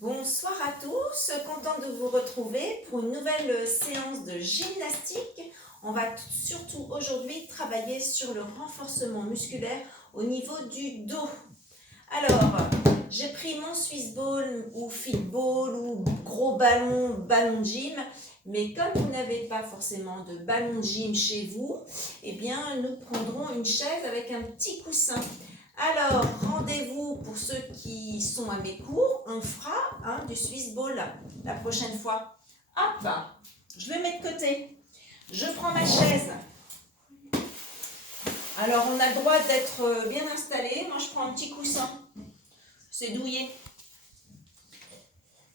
Bonsoir à tous, content de vous retrouver pour une nouvelle séance de gymnastique. On va surtout aujourd'hui travailler sur le renforcement musculaire au niveau du dos. Alors, j'ai pris mon Swiss ball ou fit ball ou gros ballon, ballon de gym, mais comme vous n'avez pas forcément de ballon de gym chez vous, eh bien nous prendrons une chaise avec un petit coussin. Alors, rendez-vous pour ceux qui sont à mes cours, on fera du Swiss ball la prochaine fois. Hop, je le mets de côté. Je prends ma chaise. Alors, on a le droit d'être bien installé. Moi, je prends un petit coussin. C'est douillet.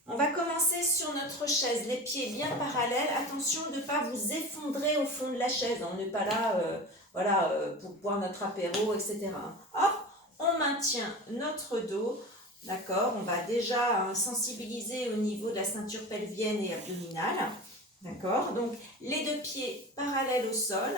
On va commencer sur notre chaise, les pieds bien parallèles. Attention de ne pas vous effondrer au fond de la chaise. On n'est pas là pour boire notre apéro, etc. Hop, on maintient notre dos. D'accord, on va déjà sensibiliser au niveau de la ceinture pelvienne et abdominale. D'accord, donc les deux pieds parallèles au sol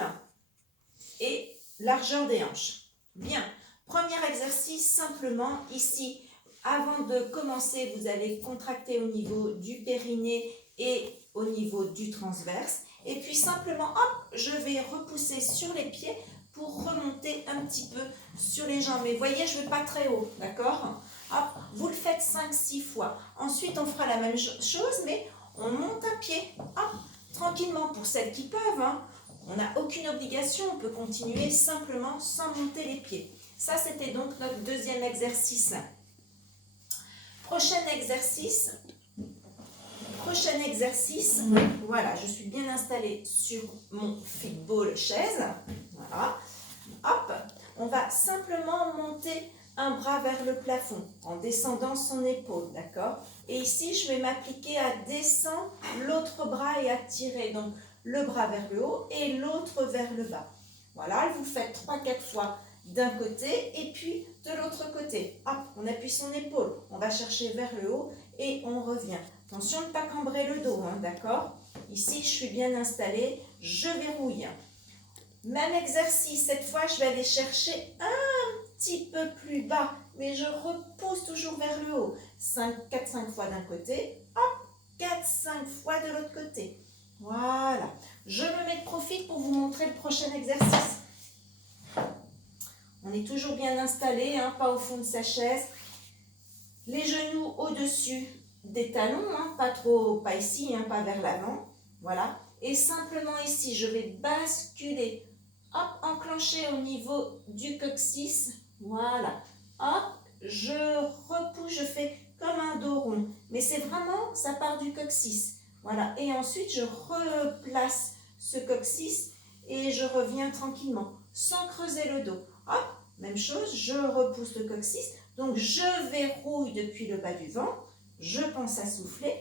et largeur des hanches. Bien, premier exercice simplement ici. Avant de commencer, vous allez contracter au niveau du périnée et au niveau du transverse. Et puis simplement, hop, je vais repousser sur les pieds pour remonter un petit peu sur les jambes. Mais voyez, je ne vais pas très haut, d'accord? Hop, vous le faites 5-6 fois. Ensuite, on fera la même chose, mais on monte un pied. Hop, tranquillement, pour celles qui peuvent. On n'a aucune obligation, on peut continuer simplement sans monter les pieds. Ça, c'était donc notre deuxième exercice. Prochain exercice, voilà, je suis bien installée sur mon fit ball chaise, voilà, hop, on va simplement monter un bras vers le plafond en descendant son épaule, d'accord? Et ici, je vais m'appliquer à descendre l'autre bras et à tirer, donc le bras vers le haut et l'autre vers le bas. Voilà, vous faites 3-4 fois d'un côté et puis de l'autre côté. Hop, on appuie son épaule, on va chercher vers le haut et on revient. Attention de ne pas cambrer le dos, d'accord? Ici, je suis bien installée, je verrouille. Même exercice, cette fois, je vais aller chercher un petit peu plus bas, mais je repousse toujours vers le haut. 4-5 fois d'un côté, hop, 4-5 fois de l'autre côté. Voilà, je me mets de profit pour vous montrer le prochain exercice. On est toujours bien installé, pas au fond de sa chaise. Les genoux au-dessus des talons, pas ici, pas vers l'avant. Voilà. Et simplement ici, je vais basculer, hop, enclencher au niveau du coccyx. Voilà. Hop, je repousse, je fais comme un dos rond. Mais c'est vraiment, ça part du coccyx. Voilà. Et ensuite, je replace ce coccyx et je reviens tranquillement, sans creuser le dos. Hop, même chose, je repousse le coccyx. Donc, je verrouille depuis le bas du ventre, je pense à souffler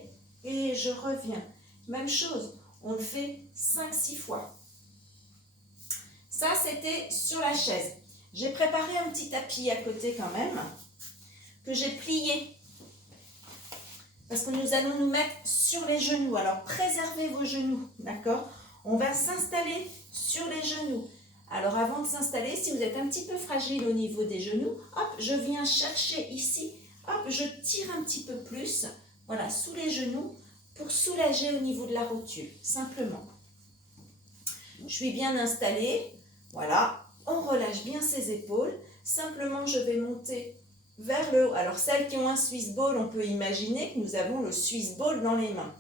et je reviens. Même chose, on le fait 5-6 fois. Ça, c'était sur la chaise. J'ai préparé un petit tapis à côté quand même, que j'ai plié. Parce que nous allons nous mettre sur les genoux. Alors, préservez vos genoux, d'accord? On va s'installer sur les genoux. Alors, avant de s'installer, si vous êtes un petit peu fragile au niveau des genoux, hop, je viens chercher ici, hop, je tire un petit peu plus, voilà, sous les genoux, pour soulager au niveau de la rotule, simplement. Je suis bien installée, voilà, on relâche bien ses épaules, simplement je vais monter vers le haut. Alors, celles qui ont un Swiss ball, on peut imaginer que nous avons le Swiss ball dans les mains.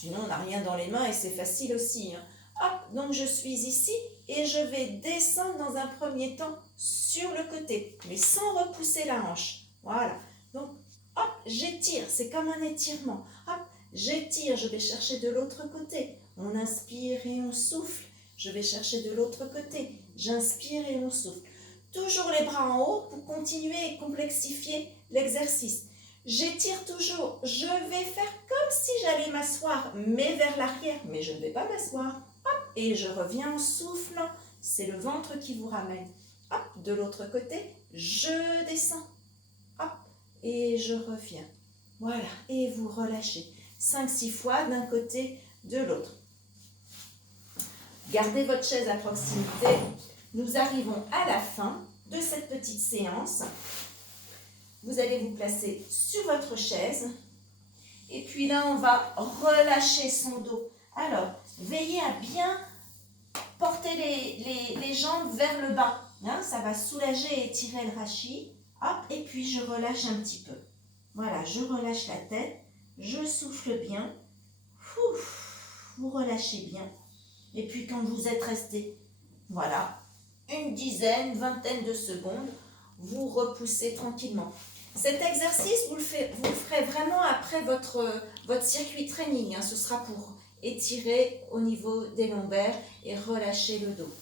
Sinon, on n'a rien dans les mains et c'est facile aussi. Hop, donc je suis ici et je vais descendre dans un premier temps sur le côté, mais sans repousser la hanche. Voilà. Donc, hop, j'étire, c'est comme un étirement. Hop, j'étire, je vais chercher de l'autre côté. On inspire et on souffle. Je vais chercher de l'autre côté. J'inspire et on souffle. Toujours les bras en haut pour continuer et complexifier l'exercice. J'étire toujours. Je vais faire comme si j'allais m'asseoir, mais vers l'arrière. Mais je ne vais pas m'asseoir. Hop, et je reviens en soufflant. C'est le ventre qui vous ramène. Hop, de l'autre côté, je descends. Hop, et je reviens. Voilà, et vous relâchez. 5-6 fois d'un côté, de l'autre. Gardez votre chaise à proximité. Nous arrivons à la fin de cette petite séance. Vous allez vous placer sur votre chaise. Et puis là, on va relâcher son dos. Alors, veillez à bien porter les jambes vers le bas. Hein, ça va soulager et étirer le rachis. Hop, et puis je relâche un petit peu. Voilà, je relâche la tête. Je souffle bien. Ouf, vous relâchez bien. Et puis quand vous êtes resté, voilà, une dizaine, vingtaine de secondes, vous repoussez tranquillement. Cet exercice, vous le ferez vraiment après votre circuit training. Hein. Ce sera pour étirer au niveau des lombaires et relâcher le dos.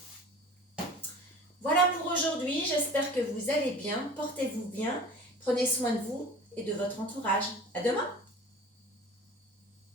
Voilà pour aujourd'hui. J'espère que vous allez bien. Portez-vous bien. Prenez soin de vous et de votre entourage. À demain!